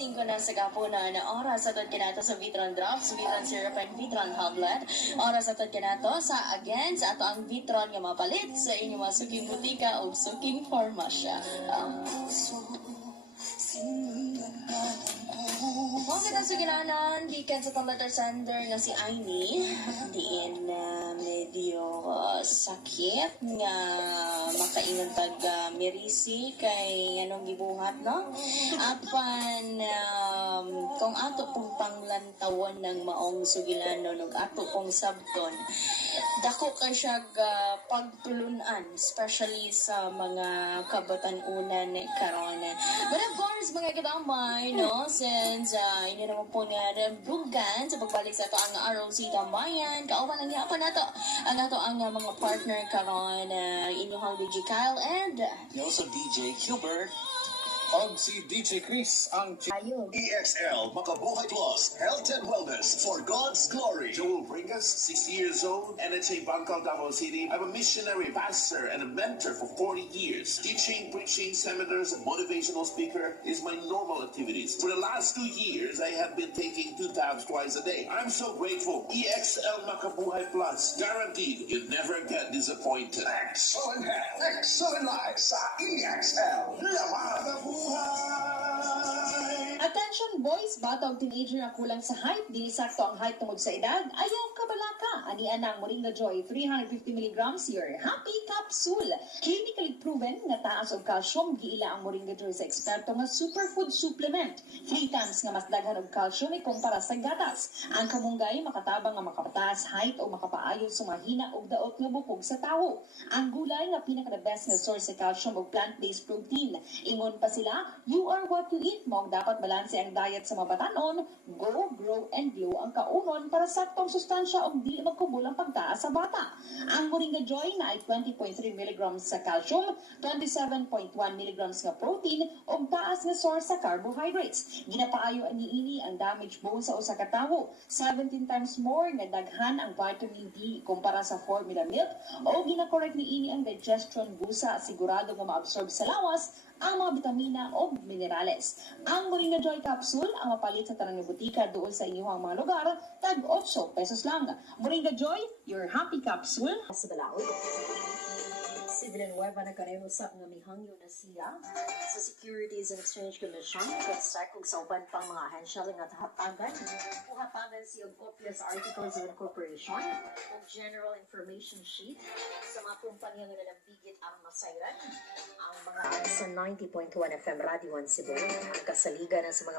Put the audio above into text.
5 na sa gapunan na oras sa kinato sa Vitron Drops, Vitron Syrup and Vitron Hoblet. Oras sa kinato sa again sa ato ang Vitron nga mapalit sa inyong mga suking butika o suking farmasya. Kung kita sa ginanan, gikan sa letter sender nga si Aini, diin na medyo sakit nga makaingon tag mirisi kay anong gibuhat, no? Apan kung ato pong panglantawan ng maong sugilano nung ato pong sabton, dako kay siya pagtulunan, especially sa mga kabatan-unan karon. But of course, mga kadamay, no? Since hindi naman po nga bugan sa pagbalik sa ito ang ROC Tambayan, kauban ang yapan nato ang mga partner karon, inyong DJ Kyle and Also DJ Gilbert. Og si DJ Chris ang EXL Makabuhay Plus Health and Wellness for God's Glory. Joel Bringas, 60 years old, NHA Bangkok, Davao City. I'm a missionary pastor and a mentor for 40 years. Teaching, preaching, seminars, and motivational speaker is my normal activities. For the last 2 years, I have been taking 2 tabs twice a day. I'm so grateful. EXL Makabuhay Plus. Guaranteed, you'll never get disappointed. Excellent health, excellent life sa EXL. Makabuhay! Attention boys, bata o teenager na kulang sa height, dili sakto ang height tungod sa edad, ayaw kabalaka. Anian ang Moringa Joy 350 mg your happy capsule. Clinically proven na taas og calcium, giila ang Moringa Joy sa eksperto nga superfood supplement. 3 times nga mas daghan og calcium ikumpara sa gatas. Ang kamunggay makatabang nga makapataas height o makapaayon sa mahina og daot nga bukog sa tawo. Ang gulay nga pinaka-the best nga source sa calcium og plant-based protein. Ingon pa sila, you are what you eat mo. Dapat balanse ang diet sa mabatanon, go, grow, and glow ang kaunon para saktong sustansya o di magkubol ang pagtaas sa bata. Ang Moringa Joy na ay 20.3 mg sa calcium, 27.1 mg nga protein, o taas nga source sa carbohydrates. Ginapaayo aniini ang damaged bone sa usa ka tawo. 17 times more nga daghan ang vitamin D kumpara sa formula milk, o ginakorek niini ang digestion busa, sigurado nga maabsorb sa lawas ang mga bitamina o minerales. Ang Moringa Joy Capsule ang mapalit sa tanang butika doon sa inyong mga lugar, tag 8 pesos lang. Moringa Joy, your happy capsule. Sa balaod, si Villanueva na kanayusap nga mihangyo na siya sa Securities and Exchange Commission kag kung sa uban pang mga ahensya nga tahatagan. Puhatagan siya og kopya sa Articles of Incorporation o General Information Sheet sa mga kumpanya nga nalambigit ang masayran. Ang mga sa 90.1 FM Radio 1 Cebu, ang kasaligan sa mga